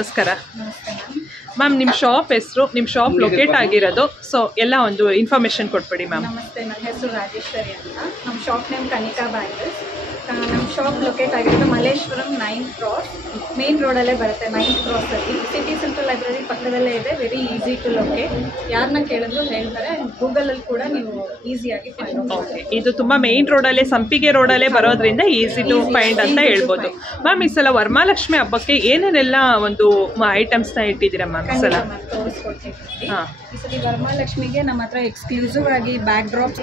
ನಮಸ್ಕಾರ ಮ್ಯಾಮ್. ನಿಮ್ಮ ಶಾಪ್ ಹೆಸರು, ನಿಮ್ಮ ಶಾಪ್ ಲೊಕೇಟ್ ಆಗಿರೋದು, ಸೊ ಎಲ್ಲ ಒಂದು ಇನ್ಫಾರ್ಮೇಶನ್ ಕೊಟ್ಬಿಡಿ ಮ್ಯಾಮ್. ನಮಸ್ತೆ, ನನ್ನ ಹೆಸರು ರಾಜೇಶ್ವರಿ ಅಂತ. ನಮ್ಮ ಶಾಪ್ ನೇಮ್ ಕನಿಕಾ ಬ್ಯಾಂಗಲ್ಸ್. ನಮ್ಮ ಶಾಪ್ ಲೊಕೇಟ್ ಆಗಿರೋದು ಮಲ್ಲೇಶ್ವರಂ 9th ಕ್ರಾಸ್, ಮೇನ್ ರೋಡಲ್ಲೇ ಬರುತ್ತೆ. 9th ಕ್ರಾಸಲ್ಲಿ ಸಿಟಿ ಸೆಂಟ್ರಲ್ ಲೈಬ್ರರಿ ಪಕ್ಕದಲ್ಲೇ ಇದೆ. Very easy to locate. ಯಾರನ್ನ ಕೇಳಿದ್ರು ಹೇಳ್ತಾರೆ. ಗೂಗಲಲ್ಲಿ ಕೂಡ ನೀವು ಈಸಿಯಾಗಿ ಫೈಂಡ್. ಓಕೆ, ಇದು ತುಂಬ ಮೇನ್ ರೋಡಲ್ಲೇ, ಸಂಪಿಗೆ ರೋಡಲ್ಲೇ ಬರೋದ್ರಿಂದ ಈಸಿ ಟು ಫೈಂಡ್ ಅಂತ ಹೇಳ್ಬೋದು. ಮ್ಯಾಮ್, ಈ ಸಲ ವರಮಹಾಲಕ್ಷ್ಮಿ ಹಬ್ಬಕ್ಕೆ ಏನೇನೆಲ್ಲ ಒಂದು ಐಟಮ್ಸ್ನ ಇಟ್ಟಿದ್ದೀರಾ ಮ್ಯಾಮ್? ಈ ಸಲ ತೋರಿಸ್ಕೊಡ್ತೀನಿ. ಈ ಸತಿ ವರಮಹಾಲಕ್ಷ್ಮಿಗೆ ನಮ್ಮ ಹತ್ರ ಎಕ್ಸ್ಕ್ಲೂಸಿವ್ ಆಗಿ ಬ್ಯಾಕ್ ಡ್ರಾಪ್ಸ್.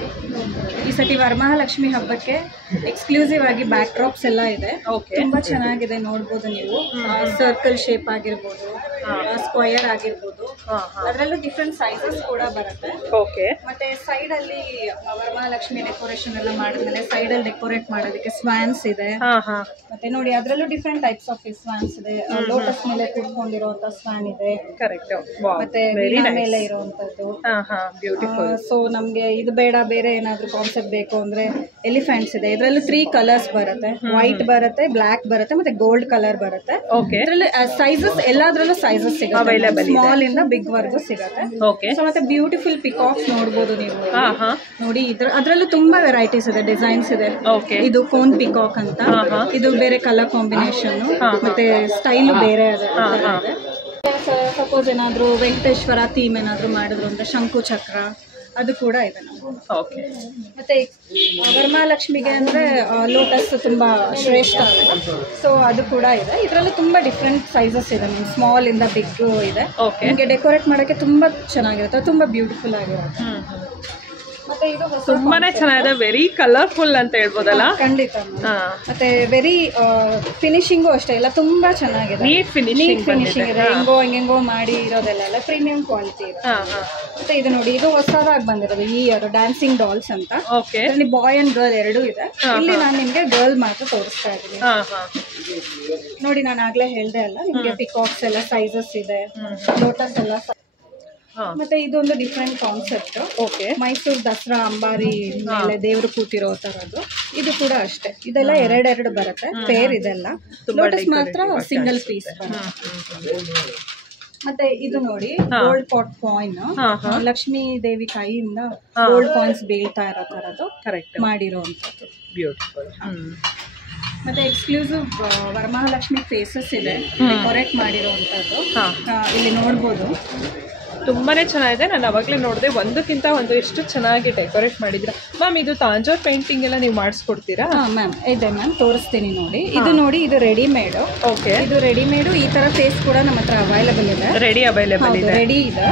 ಈ ಸತಿ ವರಮಹಾಲಕ್ಷ್ಮಿ ಹಬ್ಬಕ್ಕೆ ಎಕ್ಸ್ಕ್ಲೂಸಿವ್ ಆಗಿ ಬ್ಯಾಕ್ ಡ್ರಾಪ್ಸ್ ಎಲ್ಲ ಇದೆ. ತುಂಬಾ ಚೆನ್ನಾಗಿದೆ, ನೋಡ್ಬೋದು ನೀವು. ಸರ್ಕಲ್ ಶೇಪ್ ಆಗಿರ್ಬೋದು, ಸ್ಕ್ವಯರ್ ಆಗಿರ್ಬೋದು, ಅದರಲ್ಲೂ ಡಿಫ್ರೆಂಟ್ ಸೈಜಸ್ ಕೂಡ ಬರುತ್ತೆ. ಮತ್ತೆ ಸೈಡ್ ಅಲ್ಲಿ ವರಮಹಾಲಕ್ಷ್ಮಿ ಡೆಕೋರೇಷನ್ ಎಲ್ಲ ಮಾಡಿದ್ಮೇಲೆ ಸೈಡ್ ಅಲ್ಲಿ ಡೆಕೋರೇಟ್ ಮಾಡೋದಕ್ಕೆ ಸ್ವಾನ್ಸ್ ಇದೆ. ಮತ್ತೆ ನೋಡಿ, ಅದರಲ್ಲೂ ಡಿಫ್ರೆಂಟ್ ಟೈಪ್ಸ್ ಆಫ್ ಸ್ವಾನ್ಸ್ ಇದೆ. ಲೋಟಸ್ ಮೇಲೆ ಕೂತ್ಕೊಂಡಿರುವಂತ ಸ್ವಾನ್ ಇದೆ. ಮತ್ತೆ ಮೇಲೆ ಇರುವಂತದ್ದು. ಸೊ ನಮ್ಗೆ ಇದು ಬೇಡ, ಬೇರೆ ಏನಾದ್ರು ಕಾನ್ಸೆಪ್ಟ್ ಬೇಕು ಅಂದ್ರೆ ಎಲಿಫೆಂಟ್ಸ್ ಇದೆ. ಇದರಲ್ಲೂ 3 ಕಲರ್ಸ್ ಬರುತ್ತೆ. ವೈಟ್ ಬರುತ್ತೆ, ಬ್ಲಾಕ್ ಬರುತ್ತೆ, ಮತ್ತೆ ಗೋಲ್ಡ್ ಕಲರ್ ಬರುತ್ತೆ. ಇದರಲ್ಲಿ ಸೈಜಸ್ ಎಲ್ಲಾದ್ರಲ್ಲೂ ಸೈಜಸ್ ಸಿಗುತ್ತೆ. ಸ್ಮಾಲ್ ಇಂದ ಬಿಗ್ ವರ್ಗು ಸಿಗುತ್ತೆ. ಸೊ ಮತ್ತೆ ಬ್ಯೂಟಿಫುಲ್ ಪಿಕಾಕ್ಸ್ ನೋಡ್ಬೋದು ನೀವು ನೋಡಿ. ಅದ್ರಲ್ಲೂ ತುಂಬಾ ವೆರೈಟೀಸ್ ಇದೆ, ಡಿಸೈನ್ಸ್ ಇದೆ. ಇದು ಕೋನ್ ಪಿಕಾಕ್ ಅಂತ. ಇದು ಬೇರೆ ಕಲರ್ ಕಾಂಬಿನೇಷನ್, ಮತ್ತೆ ಸ್ಟೈಲ್ ಬೇರೆ ಇದೆ. ಸಪೋಸ್ ಏನಾದ್ರು ವೆಂಕಟೇಶ್ವರ ಥೀಮ್ ಏನಾದ್ರು ಮಾಡಿದ್ರು ಅಂದ್ರೆ ಶಂಕು ಚಕ್ರ, ಅದು ಕೂಡ ಇದೆ ನಮ್ಗೆ. ಮತ್ತೆ ವರಮಹಾಲಕ್ಷ್ಮಿಗೆ ಅಂದ್ರೆ ಲೋಟಸ್ ತುಂಬಾ ಶ್ರೇಷ್ಠ, ಸೊ ಅದು ಕೂಡ ಇದೆ. ಇದರಲ್ಲೂ ತುಂಬಾ ಡಿಫ್ರೆಂಟ್ ಸೈಜಸ್ ಇದೆ. ಸ್ಮಾಲ್ ಇಂದ ಬಿಗ್ ಇದೆ. ನಿಮಗೆ ಡೆಕೋರೇಟ್ ಮಾಡೋಕೆ ತುಂಬಾ ಚೆನ್ನಾಗಿರುತ್ತೆ, ತುಂಬಾ ಬ್ಯೂಟಿಫುಲ್ ಆಗಿರುತ್ತೆ. ಮತ್ತೆ ಇದು ತುಂಬಾನೇ ಚೆನ್ನಾಗಿದೆ, ವೆರಿ ಕಲರ್ಫುಲ್ ಅಂತ ಹೇಳ್ಬೋದಲ್ಲ. ಖಂಡಿತ. ಮತ್ತೆ ವೆರಿ ಫಿನಿಶಿಂಗು ಅಷ್ಟೇ ಎಲ್ಲ ತುಂಬಾ ಚೆನ್ನಾಗಿದೆ. ನೀಟ್ ಫಿನಿಶಿಂಗ್ ಇದೆ. ಹೆಂಗೋ ಮಾಡಿ ಇರೋದೆಲ್ಲ ಪ್ರೀಮಿಯಂ ಕ್ವಾಲಿಟಿ ಇದೆ. ಮತ್ತೆ ಇದು ನೋಡಿ, ಇದು ಹೊಸದಾಗಿ ಬಂದಿರೋದು ಈ ಇಯರ್ ಡ್ಯಾನ್ಸಿಂಗ್ ಡಾಲ್ಸ್ ಅಂತ. ಇದರಲ್ಲಿ ಬಾಯ್ ಅಂಡ್ ಗರ್ಲ್ ಎರಡೂ ಇದೆ. ಇಲ್ಲಿ ನಾನು ನಿಮ್ಗೆ ಗರ್ಲ್ ಮಾತ್ರ ತೋರಿಸ್ತಾ ಇದ್ದೀನಿ. ನೋಡಿ, ನಾನು ಆಗ್ಲೇ ಹೇಳ್ದೆ ಅಲ್ಲ ನಿಮ್ಗೆ, ಪಿಕಾಕ್ಸ್ ಎಲ್ಲ ಸೈಜಸ್ ಇದೆ, ಲೋಟಸ್ ಎಲ್ಲ. ಮತ್ತೆ ಇದೊಂದು ಡಿಫ್ರೆಂಟ್ ಕಾನ್ಸೆಪ್ಟ್. ಮೈಸೂರು ದಸರಾ ಅಂಬಾರಿ ಮೇಲೆ ದೇವರು ಕೂತಿರೋ ತರದ್ದು. ಇದು ಕೂಡ ಅಷ್ಟೇ. ಇದೆಲ್ಲ ಎರಡೆರಡು ಬರುತ್ತೆ, ಪೇರ್ ಇದೆಲ್ಲ. ಲೋಟಸ್ ಮಾತ್ರ ಸಿಂಗಲ್ ಪೀಸ್. ಮತ್ತೆ ಇದು ನೋಡಿ, gold pot coin. Lakshmi Devi ಕೈಯಿಂದ ಗೋಲ್ಡ್ ಕಾಯಿನ್ಸ್ ಬೀಳ್ತಾ ಇರೋ ತರದ್ದು ಮಾಡಿರೋಂಥದ್ದು. ಮತ್ತೆ ಎಕ್ಸ್ಕ್ಲೂಸಿವ್ ವರಮಹಾಲಕ್ಷ್ಮಿ ಫೇಸಸ್ ಇದೆ, ಡೆಕೋರೇಟ್ ಮಾಡಿರೋಂಥದ್ದು. ಇಲ್ಲಿ ನೋಡ್ಬೋದು, ತುಂಬಾನೇ ಚೆನ್ನಾಗಿದೆ. ನಾನು ಅವಾಗಲೇ ನೋಡಿದೆ, ಒಂದಕ್ಕಿಂತ ಒಂದು ಎಷ್ಟು ಚೆನ್ನಾಗಿ ಡೆಕೋರೇಟ್ ಮಾಡಿದ್ದೀರಾ ಮ್ಯಾಮ್. ಇದು ತಾಂಜೋರ್ ಪೇಂಟಿಂಗ್ ಎಲ್ಲ ನೀವು ಮಾಡಿಸ್ಕೊಡ್ತೀರಾ? ಮ್ಯಾಮ್ ಇದೆ ಮ್ಯಾಮ್, ತೋರಿಸ್ತೀನಿ ನೋಡಿ. ಇದು ನೋಡಿ, ಇದು ರೆಡಿಮೇಡ್. ಇದು ರೆಡಿಮೇಡು. ಈ ತರ ಫೇಸ್ ಕೂಡ ನಮ್ಮ ಹತ್ರ ಅವೈಲೇಬಲ್ ಇದೆ. ರೆಡಿ ಇದೆ.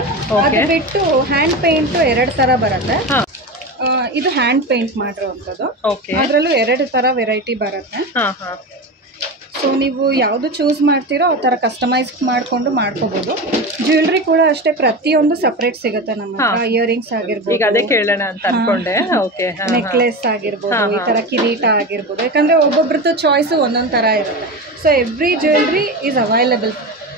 ಅದು ಬಿಟ್ಟು ಹ್ಯಾಂಡ್ ಪೇಂಟ್ 2 ತರ ಬರುತ್ತೆ. ಇದು ಹ್ಯಾಂಡ್ ಪೇಂಟ್ ಮಾಡಿರೋಂಥದ್ದು. ಅದರಲ್ಲೂ 2 ತರ ವೆರೈಟಿ ಬರುತ್ತೆ. ಸೊ ನೀವು ಯಾವುದು ಚೂಸ್ ಮಾಡ್ತೀರೋ ಆ ಥರ ಕಸ್ಟಮೈಸ್ ಮಾಡಿಕೊಂಡು ಮಾಡ್ಕೋಬಹುದು. ಜ್ಯುವೆಲ್ರಿ ಕೂಡ ಅಷ್ಟೇ, ಪ್ರತಿಯೊಂದು ಸಪ್ರೇಟ್ ಸಿಗುತ್ತೆ ನಮ್ಮ ಹತ್ರ. ಇಯರಿಂಗ್ಸ್ ಆಗಿರ್ಬೋದು, ಅದೇ ಕೇಳೋಣ ಅಂತ ಅನ್ಕೊಂಡೆ. ನೆಕ್ಲೆಸ್ ಆಗಿರ್ಬೋದು, ಈ ತರ ಕಿರೀಟ ಆಗಿರ್ಬೋದು. ಯಾಕಂದ್ರೆ ಒಬ್ಬೊಬ್ರದ್ದು ಚಾಯ್ಸ್ ಒಂದೊಂದ್ ತರ ಇರುತ್ತೆ. So every jewellery is available.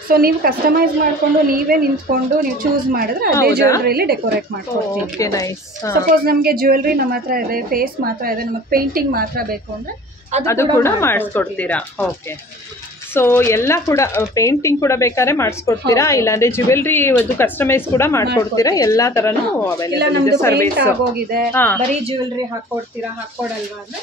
So ನೀವು ಕಸ್ಟಮೈಸ್ ಮಾಡ್ಕೊಂಡು ನೀವೇ ನಿಂತ್ಕೊಂಡು ನೀವು ಚೂಸ್ ಮಾಡಿದ್ರೆ ಅದೇ ಜ್ಯುವೆಲ್ರಿಲಿ ಡೆಕೋರೇಟ್ ಮಾಡ್ಕೊಡ್ತೀವಿ. ಸಪೋಸ್ ನಮಗೆ ಜ್ಯುವೆಲ್ರಿ ನಮ್ಮ ಹತ್ರ ಇದೆ, ಫೇಸ್ ಮಾತ್ರ ಇದೆ, ನಮಗೆ ಪೇಂಟಿಂಗ್ ಮಾತ್ರ ಬೇಕು ಅಂದ್ರೆ ಅದು ಕೂಡ ಮಾಡಿಸ್ಕೊಡ್ತೀರಾ? ಓಕೆ. ಸೊ ಎಲ್ಲ ಕೂಡ ಪೇಂಟಿಂಗ್ ಕೂಡ ಬೇಕಾದ್ರೆ ಮಾಡಿಸ್ಕೊಡ್ತೀರಾ, ಇಲ್ಲಾಂದ್ರೆ ಜ್ಯುವೆಲ್ರಿ ಒಂದು ಕಸ್ಟಮೈಸ್ ಕೂಡ ಮಾಡ್ಕೊಡ್ತೀರಾ? ಎಲ್ಲಾ ತರನು ಅವೈಲೇಬಲ್ ಇದೆ. ಸರ್ವಿಸ್ ಆಗೋಗಿದೆ, ಬರೀ ಜ್ಯುವೆಲ್ರಿ ಹಾಕೊಡ್ತೀರಾ ಹಾಕೊಡಲ್ವಾ ಅಂದ್ರೆ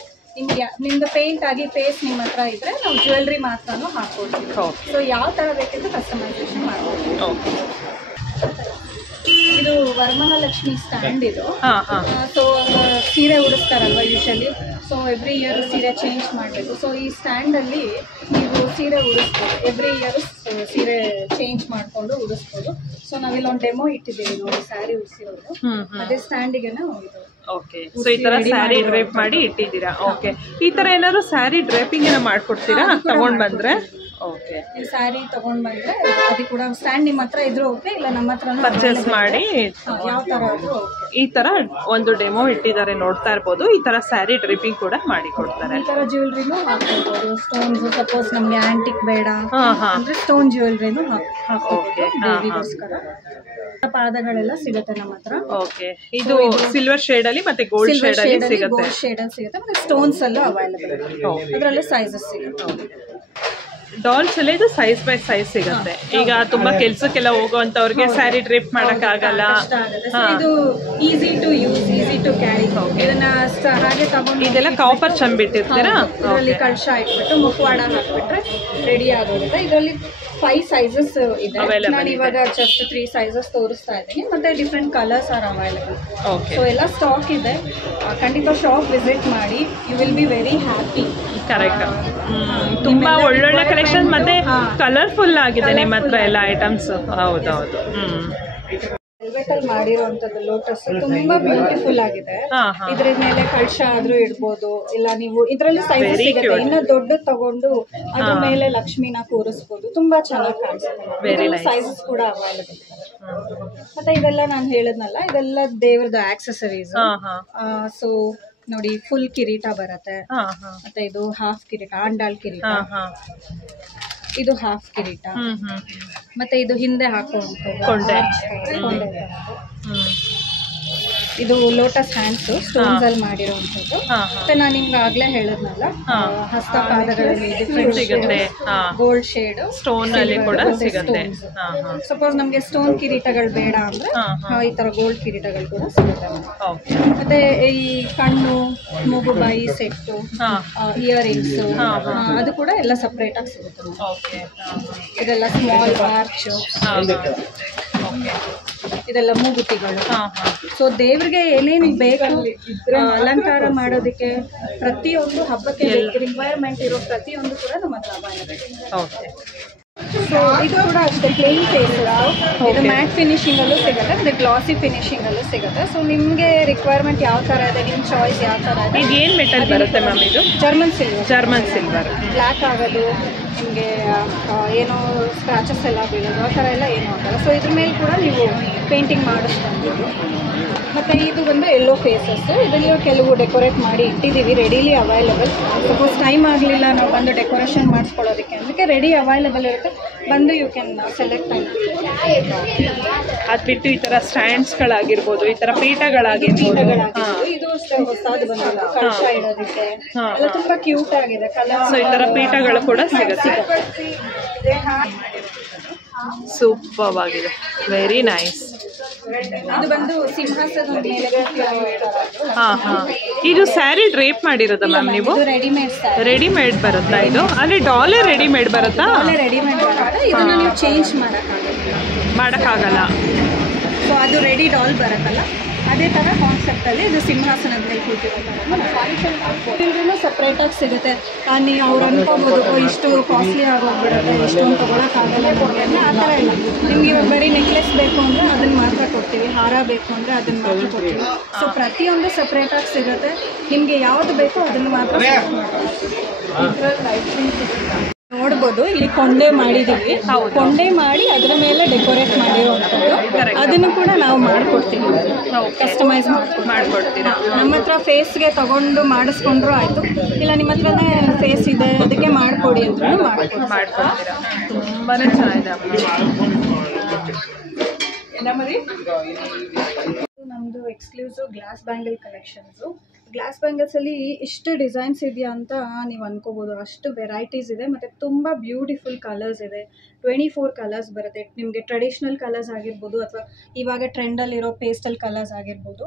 ನಿಮ್ದು ಪೇಂಟ್ ಆಗಿ ಫೇಸ್ ನಿಮ್ಮ ಹತ್ರ ಇದ್ರೆ ನಾವು ಜ್ಯುವೆಲ್ರಿ ಮಾತ್ರನೂ ಹಾಕೊಡ್ತೀವಿ. ಸೊ ಯಾವ ತರ ಬೇಕಿದ್ರೆ ಕಸ್ಟಮೈಸೇಷನ್ ಮಾಡ್ಕೊಡ್ತೀವಿ. ಇದು ವರಮಹಾಲಕ್ಷ್ಮಿ ಸ್ಟ್ಯಾಂಡ್. ಇದು ಸೊ ಸೀರೆ ಉಡಿಸ್ತಾರಲ್ವಾ ಯೂಶಲಿ. ಸೊ ಎವ್ರಿ ಇಯರ್ ಸೀರೆ ಚೇಂಜ್ ಮಾಡಬೇಕು. ಸೊ ಈ ಸ್ಟ್ಯಾಂಡ್ ಅಲ್ಲಿ ನೀವು ಸೀರೆ ಉಡಿಸ್ಬೋದು. ಎವ್ರಿ ಇಯರ್ ಸೀರೆ ಚೇಂಜ್ ಮಾಡ್ಕೊಂಡು ಉಡಿಸ್ಬೋದು. ಸೊ ನಾವಿಲ್ಲಿ ಒಂದು ಡೆಮೋ ಇಟ್ಟಿದ್ದೀವಿ ನೋಡಿ, ಸ್ಯಾರಿ ಉಡಿಸಿರೋದು. ಅದೇ ಸ್ಟ್ಯಾಂಡಿಗೆ ನಾವು ಓಕೆ. ಸೊ ಈ ತರ ಸ್ಯಾರಿ ಡ್ರೇಪ್ ಮಾಡಿ ಇಟ್ಟಿದ್ದೀರಾ? ಓಕೆ. ಈ ತರ ಏನಾದ್ರು ಸ್ಯಾರಿ ಡ್ರೇಪಿಂಗ್ ಏನೋ ಮಾಡ್ಕೊಡ್ತೀರಾ ತಗೊಂಡ್ ಬಂದ್ರೆ? ಓಕೆ. ಸ್ಯಾರಿ ತಗೊಂಡ್ ಬಂದ್ರೆ ಅದು ಕೂಡ ಸ್ಟ್ಯಾಂಡ್ ನಿಮ್ಮ ಹತ್ರ ಇದ್ರು ಓಕೆ, ಇಲ್ಲ ನಮ್ಮ ಹತ್ರ ಪರ್ಚೇಸ್ ಮಾಡಿ ಯಾವ ತರ ಈ ತರ ಒಂದು ಡೆಮೋ ಇಟ್ಟಿದ್ದಾರೆ, ನೋಡ್ತಾ ಇರ್ಬೋದು. ಈ ತರ ಸ್ಯಾರಿ ಡ್ರಿಪಿಂಗ್ ಕೂಡ ಮಾಡಿ ಕೊಡ್ತಾರೆ. ಈ ತರ ಜ್ಯುವೆಲ್ರಿನೂ ಹಾಕ್ಕೊಳ್ಬೋದು. ಸ್ಟೋನ್ಸ್ ಸಪೋಸ್ ನಮ್ಗೆ ಆಂಟಿಕ್ ಬೇಡ ಅಂದ್ರೆ ಸ್ಟೋನ್ ಜ್ಯುವೆಲ್ರಿನೂ ಹಾಕೋಗೋಸ್ಕರ. ಪಾದಗಳೆಲ್ಲ ಸಿಗುತ್ತೆ ನಮ್ಮ ಹತ್ರ. ಓಕೆ. ಇದು ಸಿಲ್ವರ್ ಶೇಡ್ ಅಲ್ಲಿ ಮತ್ತೆ ಗೋಲ್ಡ್ ಶೇಡ್ ಅಲ್ಲಿ ಸಿಗುತ್ತೆ. ಗೋಲ್ಡ್ ಶೇಡ್ ಅಲ್ಲಿ ಸಿಗುತ್ತೆ, ಮತ್ತೆ ಸ್ಟೋನ್ಸ್ ಅಲ್ಲೂ ಅವೈಲೇಬಲ್ ಇದೆ. ಅದರಲ್ಲೂ ಸೈಜಸ್ ಸಿಗುತ್ತೆ. ಡಾಲ್ಸ್ ಎಲ್ಲ ಇದು ಸೈಜ್ ಬೈ ಸೈಜ್ ಸಿಗುತ್ತೆ. ಈಗ ತುಂಬಾ ಕೆಲ್ಸಕ್ಕೆಲ್ಲ ಹೋಗುವಂತವ್ರಿಗೆ ಸ್ಯಾರಿ ಡ್ರಿಪ್ ಮಾಡಕ್ ಆಗಲ್ಲ. ಇದು easy to use, easy to carry. ಇದನ್ನ ಹಾಗೆ ತಗೊಂಡು ಇದೆಲ್ಲ ಕಾಪರ್ ಚಂಬಿಟ್ಟಿರ್ತೀರಾ? ಇದರಲ್ಲಿ ಕಳಶ ಇಟ್ಬಿಟ್ಟು ಮುಖವಾಡ ಹಾಕ್ಬಿಟ್ರೆ ರೆಡಿ ಆಗೋಗುತ್ತೆ. ಇದರಲ್ಲಿ 5 ಸೈಜಸ್ ಇದೆ. ನಾನು ಇವಾಗ ಜಸ್ಟ್ 3 ಸೈಜಸ್ ತೋರಿಸ್ತಾ ಇದ್ದೀನಿ. ಮತ್ತೆ different colours are available. So ಎಲ್ಲ ಸ್ಟಾಕ್ ಇದೆ. ಖಂಡಿತ ಶಾಪ್ ವಿಸಿಟ್ ಮಾಡಿ, you will be very happy. Correct. ತುಂಬಾ ಒಳ್ಳೊಳ್ಳೆ ಕಲೆಕ್ಷನ್ ಮತ್ತೆ ಕಲರ್ಫುಲ್ ಆಗಿದೆ ನಿಮ್ಮ ಹತ್ರ ಎಲ್ಲ ಐಟಮ್ಸ್. ಹೌದೌದು. ವೆಲ್ವೆಟ್ ಅಲ್ಲಿ ಮಾಡಿರುವಂತದ್ದು ಲೋಟಸ್ ತುಂಬಾ ಬ್ಯೂಟಿಫುಲ್ ಆಗಿದೆ. ಇದ್ರ ಮೇಲೆ ಕಳಶ ಆದ್ರೂ ಇಡ್ಬೋದು, ಇಲ್ಲ ನೀವು ಇದ್ರಲ್ಲಿ ಸೈಜ್ ಸಿಗುತ್ತೆ. ಇನ್ನ ದೊಡ್ಡ ತಗೊಂಡು ಅದ್ರ ಮೇಲೆ ಲಕ್ಷ್ಮಿನ ಕೂರಿಸಬಹುದು. ತುಂಬಾ ಚೆನ್ನಾಗಿ ಕಾಣಿಸುತ್ತೆ. ಸೈಜಸ್ ಕೂಡ ಅವೈಲೇಬಲ್ ಇದೆ. ಮತ್ತೆ ಇದೆಲ್ಲ ನಾನು ಹೇಳದ್ನಲ್ಲ, ಇದೆಲ್ಲ ದೇವ್ರದ್ದು ಆಕ್ಸೆಸರೀಸ್. ಸೊ ನೋಡಿ, ಫುಲ್ ಕಿರೀಟ ಬರುತ್ತೆ. ಮತ್ತೆ ಇದು ಹಾಫ್ ಕಿರೀಟ, ಆಂಡಾಳ್ ಕಿರೀಟ. ಇದು ಹಾಫ್ ಕಿರೀಟ. ಮತ್ತೆ ಇದು ಹಿಂದೆ ಹಾಕೊಂಡೆ. ಇದು ಲೋಟಸ್ ಹ್ಯಾಂಡ್ಸ್ ಸ್ಟೋನ್ಸ್ ಅಲ್ಲಿ ಮಾಡಿರುವಂತದ್ದು. ಮತ್ತೆ ನಾನು ನಿಮ್ಗೆ ಆಗ್ಲೇ ಹೇಳದ್ನಲ್ಲ, ಹಸ್ತಪಾದಗಳಲ್ಲಿ ಡಿಫ್ರೆಂಟ್ ಸಿಗುತ್ತೆ. ಗೋಲ್ಡ್ ಶೇಡ್ ಸ್ಟೋನ್ ಅಲ್ಲಿ ಕೂಡ ಸಿಗುತ್ತೆ. ಸಪೋಸ್ ನಮ್ಗೆ ಸ್ಟೋನ್ ಕಿರೀಟಗಳು ಬೇಡ ಅಂದ್ರೆ ಈ ತರ ಗೋಲ್ಡ್ ಕಿರೀಟಗಳು ಕೂಡ ಸಿಗುತ್ತೆ. ಮತ್ತೆ ಈ ಕಣ್ಣು, ಮೂಗು, ಬಾಯಿ ಸೆಟ್ಟು, ಇಯರಿಂಗ್ಸ್, ಅದು ಕೂಡ ಎಲ್ಲ ಸಪ್ರೇಟ್ ಆಗಿ ಸಿಗುತ್ತೆ. ಇದೆಲ್ಲ ಸ್ಮಾಲ್ ಆರ್ಚ್, ಇದೆಲ್ಲ ಮೂಗುತಿಗಳು. ಸೊ ದೇವ್ರಿಗೆ ಏನೇನು ಬೇಕು ಅಲಂಕಾರ ಮಾಡೋದಕ್ಕೆ, ಪ್ರತಿಯೊಂದು ಹಬ್ಬಕ್ಕೆ ರಿಕ್ವೈರ್ಮೆಂಟ್ ಇರೋ ಪ್ರತಿಯೊಂದು ಕೂಡ ನಮ್ಮ ಹತ್ರ ಅವೈಲೇಬಲ್. ಸೊ ಇದು ಕೂಡ ಅಷ್ಟೇ ಪ್ಲೇನ್ ಫೇಸ್. ಇದು ಮ್ಯಾಟ್ ಫಿನಿಶಿಂಗ್ ಅಲ್ಲೂ ಸಿಗುತ್ತೆ, ಮತ್ತೆ ಗ್ಲಾಸಿ ಫಿನಿಶಿಂಗ್ ಅಲ್ಲೂ ಸಿಗುತ್ತೆ. ಸೊ ನಿಮ್ಗೆ ರಿಕ್ವೈರ್ಮೆಂಟ್ ಯಾವ ತರ ಇದೆ, ನಿಮ್ ಚಾಯ್ಸ್ ಯಾವ ತರ ಇದೆ. ಇದು ಏನ್ ಮೆಟಲ್ ಬರುತ್ತೆ ಮ್ಯಾಮ್? ಇದು German silver. German silver. Black ಆಗೋದು, ನಿಮಗೆ ಏನೋ ಸ್ಕ್ರಾಚಸ್ ಎಲ್ಲ ಬೀಳೋದು ಆ ಥರ ಎಲ್ಲ ಏನೂ ಆಗಲ್ಲ. ಸೊ ಇದ್ರ ಮೇಲೆ ಕೂಡ ನೀವು ಪೇಂಟಿಂಗ್ ಮಾಡಿಸ್ಕೊಂಡು. ಮತ್ತು ಇದು ಬಂದು ಎಲ್ಲೋ ಫೇಸಸ್. ಇದರಲ್ಲಿ ಕೆಲವು ಡೆಕೋರೇಟ್ ಮಾಡಿ ಇಟ್ಟಿದ್ದೀವಿ, ರೆಡಿಲಿ ಅವೈಲೇಬಲ್. ಸಪೋಸ್ ಟೈಮ್ ಆಗಲಿಲ್ಲ ನಾವು ಬಂದು ಡೆಕೋರೇಷನ್ ಮಾಡಿಸ್ಕೊಳ್ಳೋದಕ್ಕೆ, ಅದಕ್ಕೆ ರೆಡಿ ಅವೈಲೇಬಲ್ ಇರುತ್ತೆ. ಬಂದು ಯು ಕ್ಯಾನ್ ಸೆಲೆಕ್ಟ್ ಆಗಿ. ಅದು ಬಿಟ್ಟು ಈ ಥರ ಸ್ಟ್ಯಾಂಡ್ಸ್ಗಳಾಗಿರ್ಬೋದು, ಈ ಥರ ಪೀಠಗಳಾಗಿರ್ಬೋದು. ಇದು ಹೊಸದು ಬಂದಿಲ್ಲ, ಕಳಶ ಇಡೋದಕ್ಕೆ ಎಲ್ಲ ತುಂಬಾ ಕ್ಯೂಟ್ ಆಗಿದೆ ಕಲರ್. ಸೊ ಈ ಥರ ಪೀಠಗಳು ಕೂಡ ಸಿಗುತ್ತೆ. ಸೂಪರ್ ಆಗಿದೆ, ವೆರಿ ನೈಸ್. ಇದು ಬಂದು ಸಿಂಹಾಸನದ ಮೇಲೆ. ಇದು ಸ್ಯಾರಿ ಡ್ರೇಪ್ ಮಾಡಿರೋದ ಮ್ಯಾಮ್ ನೀವು? ರೆಡಿಮೇಡ್ ಬರುತ್ತಾ ಇದು? ಅಲ್ಲಿ ಡಾಲೇ ರೆಡಿಮೇಡ್ ಬರುತ್ತಾ? ರೆಡಿಮೇಡ್ ಬರುತ್ತೆ. ಇದನ್ನ ನೀವು ಚೇಂಜ್ ಮಾಡೋಕ್ಕಾಗಲ್ಲ. ಸೊ ಅದು ರೆಡಿ ಡಾಲ್ ಬರುತ್ತಲ್ಲ, ಅದೇ ಥರ ಕಾನ್ಸೆಪ್ಟಲ್ಲಿ ಇದು ಸಿಂಹಾಸನದ ಮೇಲೆ ಕೂತಿರೋದು. ಸಪ್ರೇಟಾಗಿ ಸಿಗುತ್ತೆ. ನೀವು ಅವ್ರು ಅನ್ಕೋಬೋದು ಇಷ್ಟು ಕಾಸ್ಟ್ಲಿ ಆಗೋಗ್ಬಿಡುತ್ತೆ, ಇಷ್ಟೊಂದು ತೊಗೊಳಕ್ಕಾಗಲ್ಲ ಕೊಡ್ಬೇಕು, ಆ ಥರ ಇಲ್ಲ. ನಿಮ್ಗೆ ಇವಾಗ ಬರೀ ನೆಕ್ಲೆಸ್ ಬೇಕು ಅಂದರೆ ಅದನ್ನು ಮಾತ್ರ ಕೊಡ್ತೀವಿ, ಹಾರ ಬೇಕು ಅಂದರೆ ಅದನ್ನು ಮಾತ್ರ ಕೊಡ್ತೀವಿ. ಸೊ ಪ್ರತಿಯೊಂದು ಸಪ್ರೇಟಾಗಿ ಸಿಗುತ್ತೆ. ನಿಮಗೆ ಯಾವುದು ಬೇಕೋ ಅದನ್ನು ಮಾತ್ರ ನೋಡ್ಬೋದು. ಇಲ್ಲಿ ಕೊಂಡೆ ಮಾಡಿದ್ದೀವಿ, ಕೊಂಡೆ ಮಾಡಿ ಅದರ ಮೇಲೆ ಡೆಕೋರೇಟ್ ಮಾಡಿರುವಂಥದ್ದು. ಅದನ್ನು ಕೂಡ ನಾವು ಮಾಡಿಕೊಡ್ತೀವಿ, ಕಸ್ಟಮೈಸ್ ಮಾಡಿಕೊಡ್ತೀರಾ. ನಮ್ಮ ಹತ್ರ ಫೇಸ್ಗೆ ತಗೊಂಡು ಮಾಡಿಸ್ಕೊಂಡ್ರು ಆಯಿತು, ಇಲ್ಲ ನಿಮ್ಮ ಹತ್ರನೇ ಫೇಸ್ ಇದೆ ಅದಕ್ಕೆ ಮಾಡಿಕೊಡಿ ಅಂದ್ರೂ ಮಾಡ್ಕೊಡ್ತೀರಾ. ತುಂಬಾ ಚೆನ್ನಾಗಿದೆ. ನಮ್ಮದು exclusive glass bangle collections. Glass ಬ್ಯಾಂಗಲ್ಸಲ್ಲಿ ಇಷ್ಟು ಡಿಸೈನ್ಸ್ ಇದೆಯಾ ಅಂತ ನೀವು ಅನ್ಕೋಬೋದು. ಅಷ್ಟು ವೆರೈಟೀಸ್ ಇದೆ ಮತ್ತು ತುಂಬ ಬ್ಯೂಟಿಫುಲ್ ಕಲರ್ಸ್ ಇದೆ. 24 ಕಲರ್ಸ್ ಬರುತ್ತೆ. ನಿಮಗೆ ಟ್ರೆಡಿಷ್ನಲ್ ಕಲರ್ಸ್ ಆಗಿರ್ಬೋದು ಅಥವಾ ಇವಾಗ ಟ್ರೆಂಡಲ್ಲಿರೋ ಪೇಸ್ಟಲ್ ಕಲರ್ಸ್ ಆಗಿರ್ಬೋದು.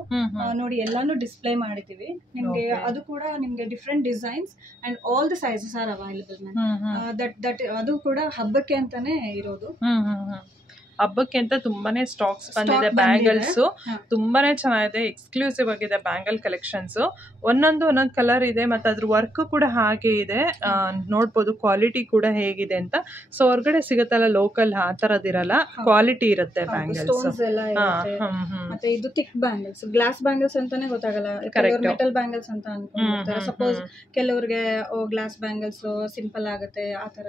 ನೋಡಿ ಎಲ್ಲಾನು ಡಿಸ್ಪ್ಲೇ ಮಾಡಿದ್ದೀವಿ ನಿಮಗೆ. ಅದು ಕೂಡ ನಿಮಗೆ different designs and all the sizes are available ma'am. That ಅದು ಕೂಡ ಹಬ್ಬಕ್ಕೆ ಅಂತಲೇ ಇರೋದು. ಹಬ್ಬಕ್ಕೆ ಅಂತ ತುಂಬಾನೇ ಸ್ಟಾಕ್ಸ್ ಬಂದಿದೆ. ಬ್ಯಾಂಗಲ್ಸ್ ತುಂಬಾನೇ ಚೆನ್ನಾಗಿದೆ, ಎಕ್ಸ್ಕ್ಲೂಸಿವ್ ಆಗಿದೆ ಬ್ಯಾಂಗಲ್ ಕಲೆಕ್ಷನ್ಸ್. ಒಂದೊಂದು ಕಲರ್ ಇದೆ, ಮತ್ತೆ ಅದ್ರ ವರ್ಕ್ ಕೂಡ ಹಾಗೆ ಇದೆ. ನೋಡ್ಬೋದು ಕ್ವಾಲಿಟಿ ಕೂಡ ಹೇಗಿದೆ ಅಂತ. ಸೊ ಹೊರಗಡೆ ಸಿಗುತ್ತಲ್ಲ ಲೋಕಲ್ ಆ ತರದಿರಲ್ಲ, ಕ್ವಾಲಿಟಿ ಇರುತ್ತೆ ಬ್ಯಾಂಗಲ್ಸ್. ಮತ್ತೆ ಇದು ಥಿಕ್ ಬ್ಯಾಂಗಲ್ಸ್, ಗ್ಲಾಸ್ ಬ್ಯಾಂಗಲ್ಸ್ ಅಂತಾನೆ ಗೊತ್ತಾಗಲ್ಲ, ಮೆಟಲ್ ಬ್ಯಾಂಗಲ್ಸ್ ಅಂತ ಅನ್ಕೊಂಡ್ಬಿಡ್ತಾರೆ. ಸಪೋಸ್ ಕೆಲವ್ರಿಗೆ ಗ್ಲಾಸ್ ಬ್ಯಾಂಗಲ್ಸ್ ಸಿಂಪಲ್ ಆಗುತ್ತೆ ಆ ತರ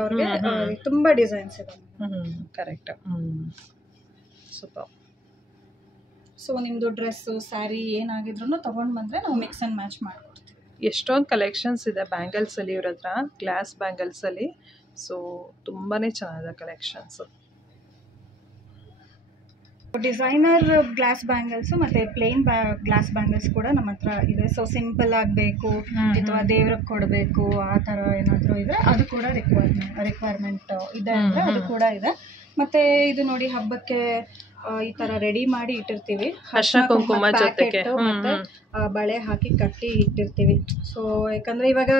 ಅವ್ರಿಗೆ ತುಂಬಾ ಡಿಸೈನ್ಸ್ ಇದೆ. ಕರೆಕ್ಟ್. ಸೂಪರ್. ಸೊ ನಿಮ್ದು ಡ್ರೆಸ್ ಸ್ಯಾರಿ ಏನಾಗಿದ್ರು ತಗೊಂಡ್ ಬಂದ್ರೆ ನಾವು ಮಿಕ್ಸ್ ಅಂಡ್ ಮ್ಯಾಚ್ ಮಾಡ್ಕೊಡ್ತೀವಿ. ಎಷ್ಟೊಂದು ಕಲೆಕ್ಷನ್ಸ್ ಇದೆ ಬ್ಯಾಂಗಲ್ಸ್ ಅಲ್ಲಿ ಇವ್ರ ಹತ್ರ, ಗ್ಲಾಸ್ ಬ್ಯಾಂಗಲ್ಸ್ ಅಲ್ಲಿ. ಸೊ ತುಂಬಾನೇ ಚೆನ್ನಾಗಿದೆ ಕಲೆಕ್ಷನ್ಸ್. ಡಿಸೈನರ್ ಗ್ಲಾಸ್ ಬ್ಯಾಂಗಲ್ಸ್ ಮತ್ತೆ ಪ್ಲೇನ್ ಗ್ಲಾಸ್ ಬ್ಯಾಂಗಲ್ಸ್ ಕೂಡ ನಮ್ಮ ಹತ್ರ ಇದೆ. ಸೊ ಸಿಂಪಲ್ ಆಗಬೇಕು ಅಥವಾ ದೇವ್ರಿಗೆ ಕೊಡಬೇಕು ಆ ಥರ ಏನಾದರೂ ಇದ್ರೆ ಅದು ಕೂಡ ರಿಕ್ವೈರ್ಮೆಂಟ್ ಇದೆ ಅಂದರೆ ಅದು ಕೂಡ ಇದೆ. ಮತ್ತೆ ಇದು ನೋಡಿ ಹಬ್ಬಕ್ಕೆ ಈ ತರ ರೆಡಿ ಮಾಡಿ ಇಟ್ಟಿರ್ತೀವಿ. ಅರಿಶಿನ ಕುಂಕುಮ ಜೊತೆಗೆ ಮತ್ತೆ ಬಳೆ ಹಾಕಿ ಕಟ್ಟಿ ಇಟ್ಟಿರ್ತೀವಿ. ಸೊ ಯಾಕಂದ್ರೆ ಇವಾಗ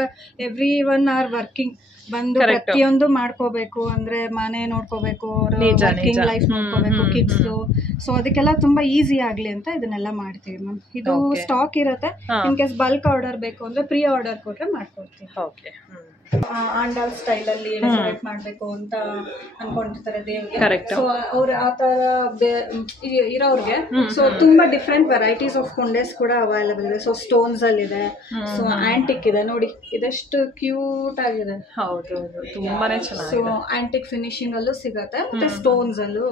ಎವ್ರಿ 1 hour ವರ್ಕಿಂಗ್ ಬಂದು ಪ್ರತಿಯೊಂದು ಮಾಡ್ಕೋಬೇಕು ಅಂದ್ರೆ ಮನೆ ನೋಡ್ಕೋಬೇಕು, ವರ್ಕಿಂಗ್ ಲೈಫ್ ನೋಡ್ಕೋಬೇಕು, ಕಿಡ್ಸ್. ಸೊ ಅದಕ್ಕೆಲ್ಲ ತುಂಬಾ ಈಸಿ ಆಗ್ಲಿ ಅಂತ ಇದನ್ನೆಲ್ಲ ಮಾಡ್ತೀವಿ ಮ್ಯಾಮ್. ಇದು ಸ್ಟಾಕ್ ಇರುತ್ತೆ. ಇನ್ ಕೇಸ್ ಬಲ್ಕ್ ಆರ್ಡರ್ ಬೇಕು ಅಂದ್ರೆ ಪ್ರೀ ಆರ್ಡರ್ ಕೊಟ್ರೆ ಮಾಡ್ಕೊಡ್ತೀವಿ. ಆಂಡಾಲ್ ಸ್ಟೈಲ್ ಅಲ್ಲಿ ಡೆಕೋರೇಟ್ ಮಾಡ್ಬೇಕು ಅಂತ ಅನ್ಕೊಂಡಿರ್ತಾರೆ ದೇವ್ರಿಗೆ. ಸೊ ಅವ್ರು ಆತರ ಇರೋರ್ಗೆ ಸೊ ತುಂಬಾ ಡಿಫ್ರೆಂಟ್ ವೆರೈಟೀಸ್ ಆಫ್ ಕೊಂಡೆಸ್ ಕೂಡ ಅವೈಲೇಬಲ್ ಇದೆ. ಸೊ ಸ್ಟೋನ್ಸ್ ಅಲ್ಲಿ ಇದೆ, ಸೊ ಆಂಟಿಕ್ ಇದೆ ನೋಡಿ, ಇದೆಷ್ಟು ಕ್ಯೂಟ್ ಆಗಿದೆ. ತುಂಬಾನೇ ಚೆನ್ನಾಗಿದೆ. ಸೊ ಆಂಟಿಕ್ ಫಿನಿಶಿಂಗ್ ಅಲ್ಲೂ ಸಿಗತ್ತೆ, ಮತ್ತೆ ಸ್ಟೋನ್ಸ್ ಅಲ್ಲೂ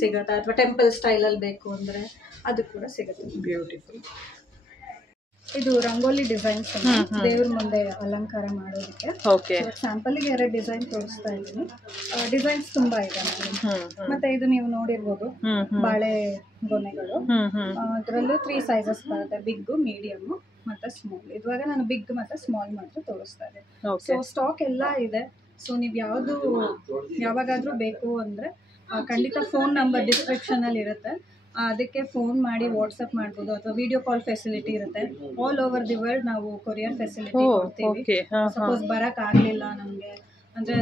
ಸಿಗತ್ತೆ. ಅಥವಾ ಟೆಂಪಲ್ ಸ್ಟೈಲ್ ಅಲ್ಲಿ ಬೇಕು ಅಂದ್ರೆ ಅದು ಕೂಡ ಸಿಗುತ್ತೆ. ಬ್ಯೂಟಿಫುಲ್. ಇದು ರಂಗೋಲಿ ಡಿಸೈನ್ಸ್ ದೇವ್ರ ಮುಂದೆ ಅಲಂಕಾರ ಮಾಡೋದಕ್ಕೆ. ಸ್ಯಾಂಪಲ್ ಗೆ 2 ಡಿಸೈನ್ ತೋರಿಸ್ತಾ ಇದ್ದೀನಿ. ಡಿಸೈನ್ಸ್ ತುಂಬಾ ಇದೆ. ಮತ್ತೆ ಇದು ನೀವು ನೋಡಿರ್ಬೋದು ಬಾಳೆ ಗೊನೆಗಳು. ಅದರಲ್ಲೂ 3 ಸೈಜಸ್ ಬರುತ್ತೆ, ಬಿಗ್, ಮೀಡಿಯಮ್ ಮತ್ತೆ ಸ್ಮಾಲ್. ಇವಾಗ ನಾನು ಬಿಗ್ ಮತ್ತೆ ಸ್ಮಾಲ್ ಮಾತ್ರ ತೋರಿಸ್ತಾ ಇದ್ದೀನಿ. ಸೊ ಸ್ಟಾಕ್ ಎಲ್ಲ ಇದೆ. ಸೊ ನೀವು ಯಾವಾಗಾದ್ರೂ ಬೇಕು ಅಂದ್ರೆ ಖಂಡಿತ ಫೋನ್ ನಂಬರ್ ಡಿಸ್ಕ್ರಿಪ್ಷನ್ ಅಲ್ಲಿ ಇರುತ್ತೆ, ಅದಕ್ಕೆ ಫೋನ್ ಮಾಡಿ ವಾಟ್ಸಪ್ ಮಾಡ್ಬೋದು. ಅಥವಾ ವಿಡಿಯೋ ಕಾಲ್ ಫೆಸಿಲಿಟಿ ಇರುತ್ತೆ. ಆಲ್ ಓವರ್ ದಿ ವರ್ಲ್ಡ್ ನಾವು ಕೊರಿಯರ್ ಫೆಸಿಲಿಟಿ ಕೊಡ್ತೀವಿ. ಸಪೋಸ್ ಬರಕ್ ಆಗ್ಲಿಲ್ಲ ನಮ್ಗೆ ಅಂದ್ರೆ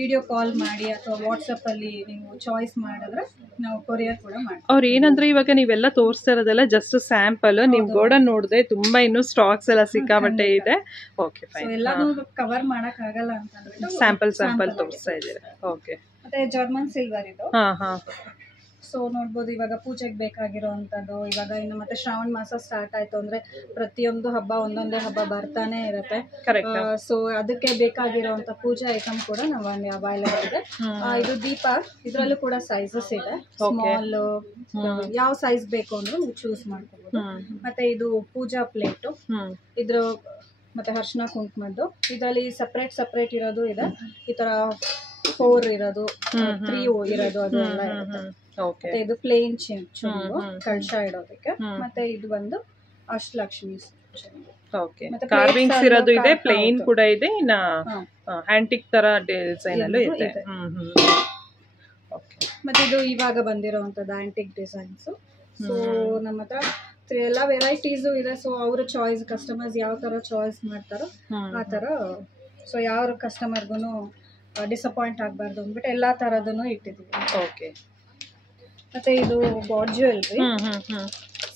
ವಿಡಿಯೋ ಕಾಲ್ ಮಾಡಿ ಅಥವಾ ವಾಟ್ಸಪ್ ಅಲ್ಲಿ ನೀವು ಚಾಯ್ಸ್ ಮಾಡಿದ್ರೆ ನಾವು ಕೊರಿಯರ್ ಕೂಡ ಮಾಡ್ತೀವಿ. ಅವ್ರು ಏನಂದ್ರೆ ಇವಾಗ ನೀವೆಲ್ಲ ತೋರಿಸ್ತಾ ಇರೋದೆಲ್ಲ ಜಸ್ಟ್ ಸ್ಯಾಂಪಲ್. ನಿಮ್ ಗೋಡನ್ ನೋಡಿದ್ರೆ ತುಂಬಾ ಇನ್ನು ಸ್ಟಾಕ್ಸ್ ಎಲ್ಲ ಸಿಕ್ಕಾಬಟ್ಟೆ ಇದೆ. Okay fine. ಎಲ್ಲಾನು ಕವರ್ ಮಾಡಕ್ ಆಗಲ್ಲ ಅಂತಂದ್ರೆ ಸ್ಯಾಂಪಲ್ ತೋರಿಸ್ತಾ ಇದ್ದೀರಾ. ಓಕೆ. ಮತ್ತೆ ಜರ್ಮನ್ ಸಿಲ್ವರ್ ಇದು. ಸೊ ನೋಡ್ಬೋದು ಇವಾಗ ಪೂಜೆಗೆ ಬೇಕಾಗಿರೋವಂಥದ್ದು. ಇವಾಗ ಇನ್ನು ಮತ್ತೆ ಶ್ರಾವಣ ಮಾಸ ಸ್ಟಾರ್ಟ್ ಆಯ್ತು ಅಂದ್ರೆ ಪ್ರತಿಯೊಂದು ಹಬ್ಬ ಒಂದೊಂದೇ ಹಬ್ಬ ಬರ್ತಾನೆ ಇರುತ್ತೆ. ಸೊ ಅದಕ್ಕೆ ಬೇಕಾಗಿರೋಂಥ ಪೂಜಾ ಐಟಮ್ ಕೂಡ ನಾವು ಅವೈಲೇಬಲ್ ಇದೆ. ಇದು ದೀಪ, ಇದರಲ್ಲೂ ಕೂಡ ಸೈಜಸ್ ಇದೆ. ಸ್ಮಾಲ್ ಯಾವ ಸೈಜ್ ಬೇಕು ಅಂದ್ರೆ ನೀವು ಚೂಸ್ ಮಾಡ್ಕೋಬಹುದು. ಮತ್ತೆ ಇದು ಪೂಜಾ ಪ್ಲೇಟ್, ಇದ್ರ ಮತ್ತೆ ಅರಿಶಿನ ಕುಂಕುಮದ್ದು. ಇದರಲ್ಲಿ ಸಪ್ರೇಟ್ ಇರೋದು ಇದೆ, ಈ ತರ 4 ಇರೋದು, 3 ಇರೋದು ಅದು ಎಲ್ಲ ಇರುತ್ತೆ. ಮತ್ತೆ ಇದು ಪ್ಲೇನ್ ಚುಂಬು ಕಳಶ ಇಡೋದಕ್ಕೆ. ಮತ್ತೆ ಇದು ಬಂದು ಅಷ್ಟಲಕ್ಷ್ಮಿ. ಮತ್ತೆ ಕಾರ್ವಿಂಗ್ಸ್ ಇರೋದು ಇದೆ, ಪ್ಲೇನ್ ಕೂಡ ಇದೆ, ಇನ್ನ ಆಂಟಿಕ್ ತರ ಡಿಸೈನ್ ಅಲ್ಲೂ ಇದೆ. ಮತ್ತೆ ಇದು ಇವಾಗ ಬಂದಿರೋವಂಥದ್ದು ಆಂಟಿಕ್ ಡಿಸೈನ್ಸ್. ಸೊ ನಮ್ಮ ಹತ್ರ ಎಲ್ಲ ವೆರೈಟೀಸ್ ಇದೆ. ಸೊ ಅವ್ರ ಚಾಯ್ಸ್, ಕಸ್ಟಮರ್ಸ್ ಯಾವ ತರ ಚಾಯ್ಸ್ ಮಾಡ್ತಾರೋ ಆ ತರ. ಸೊ ಯಾವ ಕಸ್ಟಮರ್ಗು ಡಿಸಪಾಯಿಂಟ್ ಆಗಬಾರ್ದು ಅಂದ್ಬಿಟ್ಟು ಎಲ್ಲಾ ತರದನ್ನು ಇಟ್ಟಿದ್ದೀವಿ. ಓಕೆ. ಮತ್ತೆ ಇದು ಗಾಡ್ ಜ್ಯುವೆಲ್ರಿ.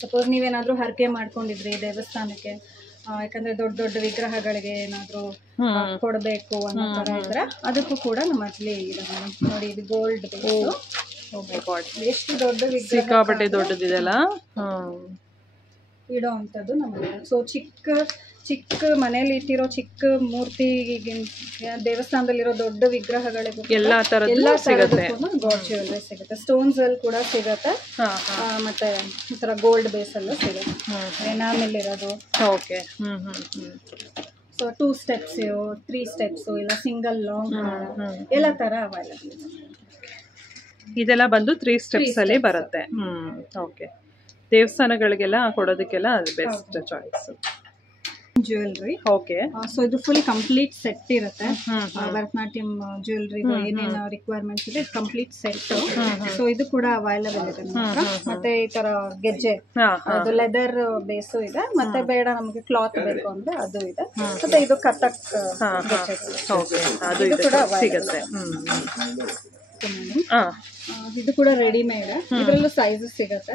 ಸಪೋಸ್ ನೀವೇನಾದ್ರೂ ಹರಕೆ ಮಾಡ್ಕೊಂಡಿದ್ರಿ ದೇವಸ್ಥಾನಕ್ಕೆ, ಯಾಕಂದ್ರೆ ದೊಡ್ಡ ದೊಡ್ಡ ವಿಗ್ರಹಗಳಿಗೆ ಏನಾದ್ರೂ ಕೊಡಬೇಕು ಅನ್ನೋ ತರ ಇದ್ರೆ ಅದಕ್ಕೂ ಕೂಡ ನಮ್ಮ ಹತ್ರ ಇದೆ ನೋಡಿ. ಇದು ಗೋಲ್ಡ್ ಬೇಸ್, ಎಷ್ಟು ದೊಡ್ಡ ವಿಗ್ರಹ ದೊಡ್ಡದಿದೆಲ್ಲ ಇಡೋ ಅಂತದ್ದು ನಮಗೆ. ಸೊ ಚಿಕ್ಕ ಮನೇಲಿ ಇಟ್ಟಿರೋ ಚಿಕ್ಕ ಮೂರ್ತಿ, ದೇವಸ್ಥಾನದಲ್ಲಿರೋ ದೊಡ್ಡ ವಿಗ್ರಹಗಳಿಗೂ ಎಲ್ಲಾ ತರದಕ್ಕೂ ಗಾಡ್ ಜ್ಯುವೆಲ್ರಿ ಸಿಗುತ್ತೆ. ಸ್ಟೋನ್ಸ್ ಅಲ್ಲಿ ಕೂಡ ಸಿಗುತ್ತೆ, ಮತ್ತೆ ಈ ತರ ಗೋಲ್ಡ್ ಬೇಸ್ ಅಲ್ಲೂ ಸಿಗುತ್ತೆ. ಎನಾಮಿಲ್ ಇರೋದು. ಸೊ 2 ಸ್ಟೆಪ್ಸ್, 3 ಸ್ಟೆಪ್ಸ್, ಇಲ್ಲ ಸಿಂಗಲ್ ಲಾಂಗ್ ಎಲ್ಲ ತರ ಅವೈಲೇಬಲ್ ಇದೆ. ಇದೆಲ್ಲ ಬಂದು 3 ಸ್ಟೆಪ್ಸ್ ಅಲ್ಲಿ ಬರುತ್ತೆ. ಓಕೆ. ದೇವಸ್ಥಾನಗಳಿಗೆಲ್ಲ ಕೊಡೋದಕ್ಕೆಲ್ಲ ಅದು best choice. Jewellery. Okay. So ಇದು ಫುಲ್ ಕಂಪ್ಲೀಟ್ ಸೆಟ್ ಇರುತ್ತೆ. ಭರತನಾಟ್ಯಂ ಜ್ಯುವೆಲ್ರಿ ಏನೇನು ರಿಕ್ವೈರ್ಮೆಂಟ್ಸ್ ಇದೆ ಕಂಪ್ಲೀಟ್ ಸೆಟ್. ಸೊ ಇದು ಕೂಡ ಅವೈಲೇಬಲ್ ಇದೆ ನಮ್ಮ ಹತ್ರ. ಮತ್ತೆ ಈ ತರ ಗೆಜ್ಜೆ, ಅದು ಲೆದರ್ ಬೇಸು ಇದೆ. ಮತ್ತೆ ಬೇಡ ನಮಗೆ ಕ್ಲಾತ್ ಬೇಕು ಅಂದ್ರೆ ಅದು ಇದೆ. ಮತ್ತೆ ಇದು ಕಥಕ್ ಅದು ಕೂಡ ಸಿಗುತ್ತೆ. ಇದು ಕೂಡ ರೆಡಿಮೇಡ್, ಇದರಲ್ಲೂ ಸೈಜಸ್ ಸಿಗುತ್ತೆ.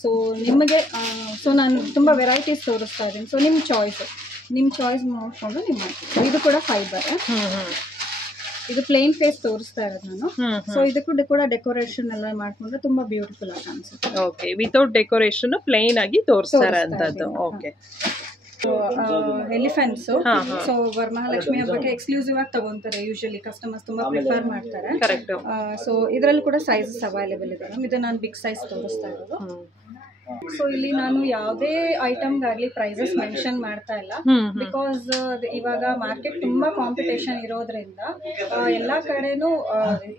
ಸೊ ನಿಮಗೆ ಸೊ ನಾನು ತುಂಬಾ ವೆರೈಟೀಸ್ ತೋರಿಸ್ತಾ ಇದ್ದೀನಿ. ಸೊ ನಿಮ್ಮ ಚಾಯ್ಸ್ ನೋಡ್ಕೊಂಡು ನೀವು ಮಾಡ್ತೀವಿ. ಇದು ಕೂಡ ಫೈಬರ್. ಇದು ಪ್ಲೇನ್ ಫೇಸ್ ತೋರಿಸ್ತಾ ಇರೋದು ನಾನು. ಸೊ ಇದಕ್ಕೂ ಕೂಡ ಡೆಕೋರೇಷನ್ ಎಲ್ಲ ಮಾಡ್ಕೊಂಡ್ರೆ ತುಂಬಾ ಬ್ಯೂಟಿಫುಲ್ ಆಗಿ ಕಾಣಿಸುತ್ತೆ. ಓಕೆ. ವಿತೌಟ್ ಡೆಕೋರೇಷನ್ ಪ್ಲೇನ್ ಆಗಿ ತೋರಿಸ್ತಾರೆ ಅಂತದ್ದು. ಓಕೆ. ಎಲಿಫೆಂಟ್ಸ್. ಸೊ ವರಮಹಾಲಕ್ಷ್ಮಿ ಹಬ್ಬಕ್ಕೆ ಎಕ್ಸ್ಕ್ಲೂಸಿವ್ ಆಗಿ ತಗೊಂತಾರೆ ಯೂಶಲಿ ಕಸ್ಟಮರ್ಸ್, ತುಂಬಾ ಪ್ರಿಫರ್ ಮಾಡ್ತಾರೆ. ಸೊ ಇದರಲ್ಲೂ ಕೂಡ ಸೈಜಸ್ ಅವೈಲೇಬಲ್ ಇದೆ. ಇದು ನಾನು ಬಿಗ್ ಸೈಜ್ ತೋರಿಸ್ತಾ ಇರೋದು. ಸೊ ಇಲ್ಲಿ ನಾನು ಯಾವುದೇ ಐಟಮ್ಗಾಗ್ಲಿ ಪ್ರೈಸಸ್ ಮೆನ್ಷನ್ ಮಾಡ್ತಾ ಇಲ್ಲ, ಬಿಕಾಸ್ ಇವಾಗ ಮಾರ್ಕೆಟ್ ತುಂಬಾ ಕಾಂಪಿಟೇಷನ್ ಇರೋದ್ರಿಂದ ಎಲ್ಲಾ ಕಡೆನೂ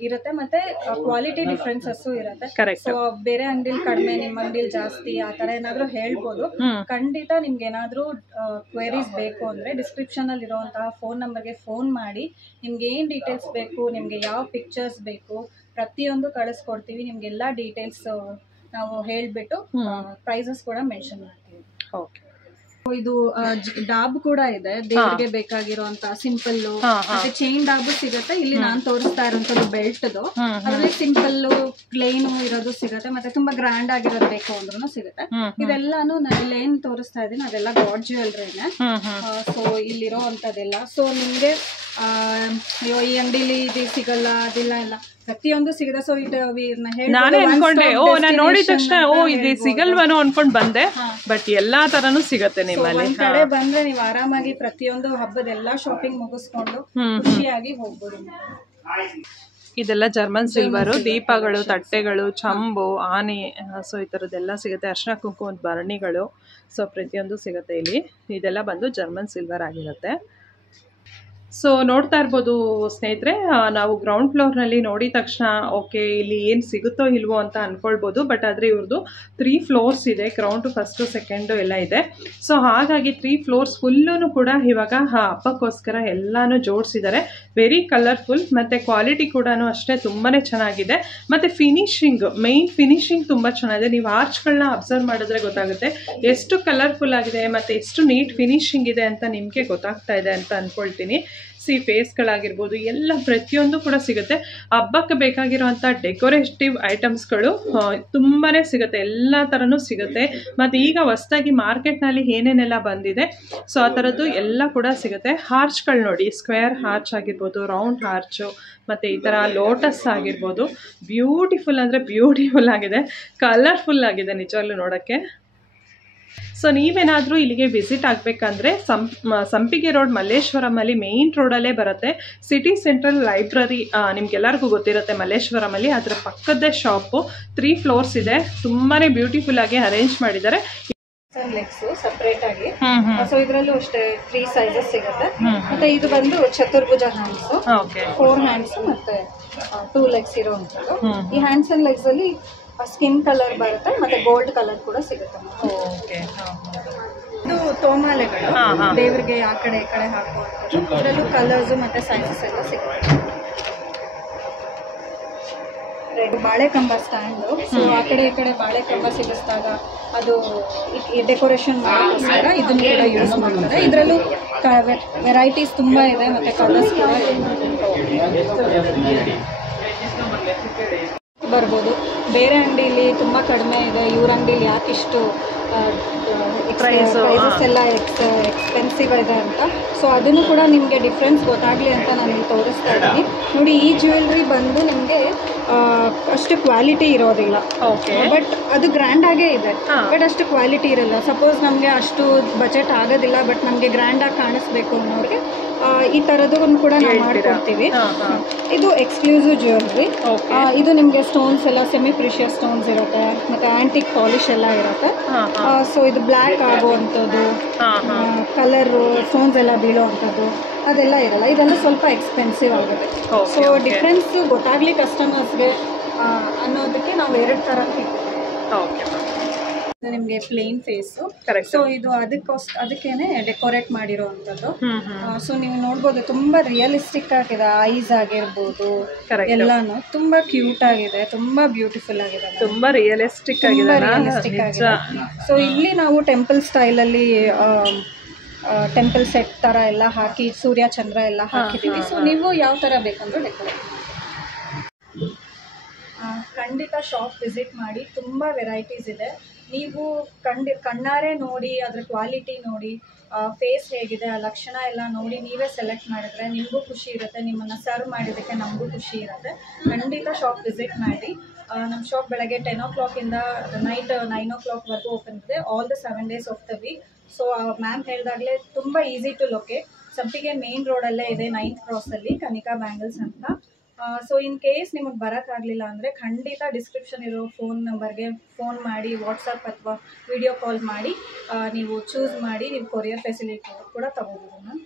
ಇರುತ್ತೆ, ಮತ್ತೆ ಕ್ವಾಲಿಟಿ ಡಿಫ್ರೆನ್ಸಸ್ ಇರುತ್ತೆ. ಸೊ ಬೇರೆ ಅಂಗಡಿಲಿ ಕಡಿಮೆ, ನಿಮ್ಮ ಅಂಗಡಿಲಿ ಜಾಸ್ತಿ, ಆ ತರ ಏನಾದ್ರು ಹೇಳ್ಬೋದು. ಖಂಡಿತ ನಿಮ್ಗೆ ಏನಾದ್ರು ಕ್ವೆರೀಸ್ ಬೇಕು ಅಂದ್ರೆ ಡಿಸ್ಕ್ರಿಪ್ಷನ್ ಅಲ್ಲಿ ಇರುವಂತಹ ಫೋನ್ ನಂಬರ್ಗೆ ಫೋನ್ ಮಾಡಿ ನಿಮ್ಗೆ ಏನ್ ಡೀಟೇಲ್ಸ್ ಬೇಕು, ನಿಮ್ಗೆ ಯಾವ ಪಿಕ್ಚರ್ಸ್ ಬೇಕು, ಪ್ರತಿಯೊಂದು ಕಳಿಸ್ಕೊಡ್ತೀವಿ. ನಿಮ್ಗೆಲ್ಲಾ ಡೀಟೇಲ್ಸ್ ನಾವು ಹೇಳ್ಬಿಟ್ಟು ಪ್ರೈಸಸ್ ಕೂಡ ಮೆನ್ಷನ್ ಮಾಡ್ತೀವಿ. ಇದು ಡಾಬ್ ಕೂಡ ಇದೆ, ದೇವರಿಗೆ ಬೇಕಾಗಿರುವಂತ ಸಿಂಪಲ್ ಮತ್ತೆ ಚೈನ್ ಡಾಬ್ ಸಿಗುತ್ತೆ. ಇಲ್ಲಿ ನಾನ್ ತೋರಿಸ್ತಾ ಇರೋಂಥದ್ದು ಬೆಲ್ಟ್ದು, ಅದ್ರಲ್ಲಿ ಸಿಂಪಲ್ ಪ್ಲೇನ್ ಇರೋದು ಸಿಗುತ್ತೆ, ಮತ್ತೆ ತುಂಬಾ ಗ್ರ್ಯಾಂಡ್ ಆಗಿರೋದು ಬೇಕು ಅಂದ್ರೂ ಸಿಗುತ್ತೆ. ಇದೆಲ್ಲಾನು ನಾನು ಇಲ್ಲಿ ಏನ್ ತೋರಿಸ್ತಾ ಇದ್ದೀನಿ ಅದೆಲ್ಲ ಗಾಡ್ ಜ್ಯುವೆಲ್ರಿನೇ. ಸೊ ಇಲ್ಲಿರೋ ಅಂತದೆಲ್ಲ, ಸೊ ನಿಮ್ಗೆ ಅಯ್ಯೋ ಈ ಅಂಗಡಿಲಿ ಇದು ಸಿಗಲ್ಲ ಅದಿಲ್ಲ ಎಲ್ಲ ಪ್ರತಿಯೊಂದು ಸಿಗುತ್ತೆ. ಸೊ ನಾನೇ ಅನ್ಕೊಂಡೆ, ನಾನು ನೋಡಿದ ತಕ್ಷಣ ಇದು ಸಿಗಲ್ವನೋ ಅನ್ಕೊಂಡ್ ಬಂದೆ, ಬಟ್ ಎಲ್ಲಾ ತರನು ಸಿಗತ್ತೆ ನಿಮ್ಮಲ್ಲಿ. ಒಂದ್ ಕಡೆ ಬಂದ್ರೆ ನೀವು ಆರಾಮಾಗಿ ಪ್ರತಿಯೊಂದು ಹಬ್ಬದ ಎಲ್ಲಾ ಶಾಪಿಂಗ್ ಮುಗಿಸ್ಕೊಂಡು ಖುಷಿಯಾಗಿ ಹೋಗ್ಬೋದು. ಇದೆಲ್ಲ ಜರ್ಮನ್ ಸಿಲ್ವರು, ದೀಪಗಳು, ತಟ್ಟೆಗಳು, ಚಂಬು, ಆನೆ, ಸೊ ಈ ತರದೆಲ್ಲ ಸಿಗುತ್ತೆ. ಅರ್ಶಿನ ಕುಂಕುಮದ ಭರಣಿಗಳು, ಸೊ ಪ್ರತಿಯೊಂದು ಸಿಗುತ್ತೆ ಇಲ್ಲಿ. ಇದೆಲ್ಲ ಬಂದು ಜರ್ಮನ್ ಸಿಲ್ವರ್ ಆಗಿರುತ್ತೆ. ಸೊ ನೋಡ್ತಾ ಇರ್ಬೋದು ಸ್ನೇಹಿತರೆ, ನಾವು ಗ್ರೌಂಡ್ ಫ್ಲೋರ್ನಲ್ಲಿ ನೋಡಿದ ತಕ್ಷಣ ಓಕೆ ಇಲ್ಲಿ ಏನು ಸಿಗುತ್ತೋ ಇಲ್ವೋ ಅಂತ ಅಂದ್ಕೊಳ್ಬೋದು, ಬಟ್ ಆದರೆ ಇವ್ರದ್ದು 3 ಫ್ಲೋರ್ಸ್ ಇದೆ. ಗ್ರೌಂಡು, ಫಸ್ಟು, ಸೆಕೆಂಡು ಎಲ್ಲ ಇದೆ. ಸೊ ಹಾಗಾಗಿ 3 ಫ್ಲೋರ್ಸ್ ಫುಲ್ಲೂ ಕೂಡ ಇವಾಗ ಹಬ್ಬಕ್ಕೋಸ್ಕರ ಎಲ್ಲಾನು ಜೋಡಿಸಿದ್ದಾರೆ. ವೆರಿ ಕಲರ್ಫುಲ್, ಮತ್ತು ಕ್ವಾಲಿಟಿ ಕೂಡ ಅಷ್ಟೇ ತುಂಬಾ ಚೆನ್ನಾಗಿದೆ. ಮತ್ತು ಫಿನಿಶಿಂಗ್, ಮೇಯ್ನ್ ಫಿನಿಶಿಂಗ್ ತುಂಬ ಚೆನ್ನಾಗಿದೆ. ನೀವು ಆರ್ಚ್ಗಳನ್ನ ಅಬ್ಸರ್ವ್ ಮಾಡಿದ್ರೆ ಗೊತ್ತಾಗುತ್ತೆ ಎಷ್ಟು ಕಲರ್ಫುಲ್ ಆಗಿದೆ ಮತ್ತು ಎಷ್ಟು ನೀಟ್ ಫಿನಿಶಿಂಗ್ ಇದೆ ಅಂತ ನಿಮಗೆ ಗೊತ್ತಾಗ್ತಾ ಇದೆ ಅಂತ ಅಂದ್ಕೊಳ್ತೀನಿ. ಫೇಸ್ಗಳಾಗಿರ್ಬೋದು ಎಲ್ಲ ಪ್ರತಿಯೊಂದು ಕೂಡ ಸಿಗುತ್ತೆ. ಹಬ್ಬಕ್ಕೆ ಬೇಕಾಗಿರುವಂಥ ಡೆಕೋರೇಟಿವ್ ಐಟಮ್ಸ್ಗಳು ತುಂಬಾ ಸಿಗುತ್ತೆ, ಎಲ್ಲ ಥರನೂ ಸಿಗುತ್ತೆ. ಮತ್ತು ಈಗ ಹೊಸದಾಗಿ ಮಾರ್ಕೆಟ್ನಲ್ಲಿ ಏನೇನೆಲ್ಲ ಬಂದಿದೆ ಸೊ ಆ ಥರದ್ದು ಎಲ್ಲ ಕೂಡ ಸಿಗುತ್ತೆ. ಹಾರ್ಚ್ಗಳು ನೋಡಿ, ಸ್ಕ್ವೇರ್ ಹಾರ್ಚ್ ಆಗಿರ್ಬೋದು, ರೌಂಡ್ ಹಾರ್ಚು, ಮತ್ತು ಈ ಥರ ಲೋಟಸ್ ಆಗಿರ್ಬೋದು, ಬ್ಯೂಟಿಫುಲ್ ಅಂದರೆ ಬ್ಯೂಟಿಫುಲ್ ಆಗಿದೆ, ಕಲರ್ಫುಲ್ ಆಗಿದೆ ನಿಜವಾಗ್ಲೂ ನೋಡೋಕ್ಕೆ. ಸೊ ನೀವೇನಾದರೂ ಇಲ್ಲಿಗೆ ವಿಸಿಟ್ ಆಗಬೇಕಂದ್ರೆ ಸಂಪಿಗೆ ರೋಡ್, ಮಲ್ಲೇಶ್ವರಮಲ್ಲಿ ಮೇಯ್ನ್ ರೋಡಲ್ಲೇ ಬರುತ್ತೆ. ಸಿಟಿ ಸೆಂಟ್ರಲ್ ಲೈಬ್ರರಿ ನಿಮ್ಗೆಲ್ಲರಿಗೂ ಗೊತ್ತಿರುತ್ತೆ ಮಲ್ಲೇಶ್ವರಮಲ್ಲಿ, ಅದರ ಪಕ್ಕದೇ ಶಾಪು. 3 ಫ್ಲೋರ್ಸ್ ಇದೆ, ತುಂಬಾ ಬ್ಯೂಟಿಫುಲ್ ಆಗಿ ಅರೇಂಜ್ ಮಾಡಿದ್ದಾರೆ. ಲೆಗ್ಸ್ ಸಪರೇಟ್ ಆಗಿ, ಸೊ ಇದರಲ್ಲೂ ಅಷ್ಟೇ 3 ಸೈಜಸ್ ಸಿಗುತ್ತೆ. ಮತ್ತೆ ಇದು ಬಂದು ಚತುರ್ಭುಜ ಹ್ಯಾಂಡ್ಸ್, 4 ಹ್ಯಾಂಡ್ಸ್ ಮತ್ತೆ 2 ಲೆಗ್ಸ್ ಇರುವಂತದ್ದು. ಈ ಹ್ಯಾಂಡ್ಸ್ ಅಂಡ್ ಲೆಗ್ಸ್ ಅಲ್ಲಿ ಸ್ಕಿನ್ ಕಲರ್ ಬರುತ್ತೆ, ಮತ್ತೆ ಗೋಲ್ಡ್ ಕಲರ್ ಕೂಡ ಸಿಗುತ್ತೆ. ಇದು ತೋಮಾಲೆಗಳು, ದೇವರಿಗೆ ಆ ಕಡೆ ಈ ಕಡೆ ಹಾಕುವಂಥದ್ದು. ಇದರಲ್ಲೂ ಕಲರ್ಸ್ ಮತ್ತೆ ಸೈಜಸ್ ಎಲ್ಲ ಸಿಗುತ್ತೆ. ಬಾಳೆಕಂಬ ಸ್ಟ್ಯಾಂಡು, ಸೊ ಆ ಕಡೆ ಈ ಕಡೆ ಬಾಳೆಕಂಬ ಸಿಗಿಸಿದಾಗ ಅದು ಡೆಕೋರೇಷನ್ ಮಾಡೋಕ್ಕೋಸ್ಕರ ಇದನ್ನು ಕೂಡ ಯೂಸ್ ಮಾಡ್ತಾರೆ. ಇದರಲ್ಲೂ ವೆರೈಟೀಸ್ ತುಂಬ ಇದೆ ಮತ್ತು ಕಲರ್ಸ್ ಕೂಡ ಬರ್ಬೋದು. ಬೇರೆ ಅಂಗಡಿಲಿ ತುಂಬ ಕಡಿಮೆ ಇದೆ, ಇವ್ರ ಅಂಗಡಿಲಿ ಯಾಕಿಷ್ಟು ಪ್ರೈಸಸ್ ಎಲ್ಲ ಎಕ್ಸ್ಪೆನ್ಸಿವ್ ಇದೆ ಅಂತ. ಸೊ ಅದನ್ನು ಕೂಡ ನಿಮಗೆ ಡಿಫ್ರೆನ್ಸ್ ಗೊತ್ತಾಗಲಿ ಅಂತ ನಾನು ಇಲ್ಲಿ ತೋರಿಸ್ತಾ ಇದ್ದೀನಿ. ನೋಡಿ, ಈ ಜ್ಯುವೆಲ್ರಿ ಬಂದು ನಿಮಗೆ ಅಷ್ಟು ಕ್ವಾಲಿಟಿ ಇರೋದಿಲ್ಲ, ಬಟ್ ಅದು ಗ್ರ್ಯಾಂಡಾಗೇ ಇದೆ, ಬಟ್ ಅಷ್ಟು ಕ್ವಾಲಿಟಿ ಇರಲ್ಲ. ಸಪೋಸ್ ನಮಗೆ ಅಷ್ಟು ಬಜೆಟ್ ಆಗೋದಿಲ್ಲ, ಬಟ್ ನಮಗೆ ಗ್ರ್ಯಾಂಡಾಗಿ ಕಾಣಿಸ್ಬೇಕು ಅನ್ನೋರಿಗೆ ಈ ಥರದನ್ನು ಕೂಡ ನಾವು ಮಾಡಿಕೊಡ್ತೀವಿ. ಇದು ಎಕ್ಸ್ಕ್ಲೂಸಿವ್ ಜ್ಯುವೆಲ್ರಿ. ಇದು ನಿಮಗೆ ಸ್ಟೋನ್ಸ್ ಎಲ್ಲ ಸೆಮಿ ಪ್ರಿಷಿಯಸ್ ಸ್ಟೋನ್ಸ್ ಇರುತ್ತೆ, ಮತ್ತು ಆ್ಯಂಟಿಕ್ ಪಾಲಿಶ್ ಎಲ್ಲ ಇರುತ್ತೆ. ಸೊ ಇದು ಬ್ಲ್ಯಾಕ್ ಆಗುವಂಥದ್ದು, ಕಲರು ಸ್ಟೋನ್ಸ್ ಎಲ್ಲ ಬೀಳುವಂಥದ್ದು ಅದೆಲ್ಲ ಇರಲ್ಲ. ಇದೆಲ್ಲ ಸ್ವಲ್ಪ ಎಕ್ಸ್ಪೆನ್ಸಿವ್ ಆಗುತ್ತೆ. ಸೊ ಡಿಫ್ರೆನ್ಸ್ ಗೊತ್ತಾಗಲಿ ಕಸ್ಟಮರ್ಸ್ಗೆ ಅನ್ನೋದಕ್ಕೆ ನಾವು 2 ಥರ ನಿಮಗೆ ಪ್ಲೇನ್ ಫೇಸು. ಸೊ ಇದು ಅದಕ್ಕೇನೆ ಡೆಕೋರೇಟ್ ಮಾಡಿರೋವಂಥದ್ದು. ಸೊ ನೀವು ನೋಡ್ಬೋದು ತುಂಬಾ ರಿಯಲಿಸ್ಟಿಕ್ ಆಗಿದೆ, ಐಸ್ ಆಗಿರ್ಬೋದು ಎಲ್ಲಾನು ತುಂಬಾ ಕ್ಯೂಟ್ ಆಗಿದೆ, ತುಂಬಾ ಬ್ಯೂಟಿಫುಲ್ ಆಗಿದೆ, ತುಂಬಾ ರಿಯಲಿಸ್ಟಿಕ್ ಆಗಿದೆ. ಸೊ ಇಲ್ಲಿ ನಾವು ಟೆಂಪಲ್ ಸ್ಟೈಲಲ್ಲಿ ಟೆಂಪಲ್ ಸೆಟ್ ಥರ ಎಲ್ಲ ಹಾಕಿ ಸೂರ್ಯ ಚಂದ್ರ ಎಲ್ಲ ಹಾಕಿದ್ದೀವಿ. ಸೊ ನೀವು ಯಾವ ಥರ ಬೇಕಂದ್ರೂ ಡೆಕೋರೇಟ್ ಖಂಡಿತ ಶಾಪ್ ವಿಸಿಟ್ ಮಾಡಿ. ತುಂಬ ವೆರೈಟೀಸ್ ಇದೆ. ನೀವು ಕಣ್ಣಾರೆ ನೋಡಿ, ಅದ್ರ ಕ್ವಾಲಿಟಿ ನೋಡಿ, ಫೇಸ್ ಹೇಗಿದೆ, ಆ ಲಕ್ಷಣ ಎಲ್ಲ ನೋಡಿ ನೀವೇ ಸೆಲೆಕ್ಟ್ ಮಾಡಿದ್ರೆ ನಿಮಗೂ ಖುಷಿ ಇರುತ್ತೆ, ನಿಮ್ಮನ್ನು ಸರ್ವ್ ಮಾಡಿದ್ದಕ್ಕೆ ನಮಗೂ ಖುಷಿ ಇರುತ್ತೆ. ಖಂಡಿತ ಶಾಪ್ ವಿಸಿಟ್ ಮಾಡಿ. ನಮ್ಮ ಶಾಪ್ ಬೆಳಗ್ಗೆ 10 o'clock ಇಂದ ನೈಟ್ 9 o'clock ಓಪನ್ ಇದೆ, all the 7 days of the week. So ma'am ಹೇಳಿದಾಗಲೇ ತುಂಬ easy to locate. Sampige main ರೋಡಲ್ಲೇ ಇದೆ, 9th ಕ್ರಾಸಲ್ಲಿ ಕನಿಕಾ ಬ್ಯಾಂಗಲ್ಸ್ ಅಂತ. ಸೊ ಇನ್ ಕೇಸ್ ನಿಮಗೆ ಬರೋಕ್ಕಾಗಲಿಲ್ಲ ಅಂದರೆ ಖಂಡಿತ ಡಿಸ್ಕ್ರಿಪ್ಷನ್ ಇರೋ ಫೋನ್ ನಂಬರ್ಗೆ ಫೋನ್ ಮಾಡಿ, ವಾಟ್ಸಪ್ ಅಥವಾ ವಿಡಿಯೋ ಕಾಲ್ ಮಾಡಿ ನೀವು ಚೂಸ್ ಮಾಡಿ ನೀವು ಕೊರಿಯರ್ ಫೆಸಿಲಿಟಿ ಕೂಡ ತಗೋಬೋದು ma'am.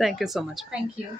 Thank you so much. Thank you.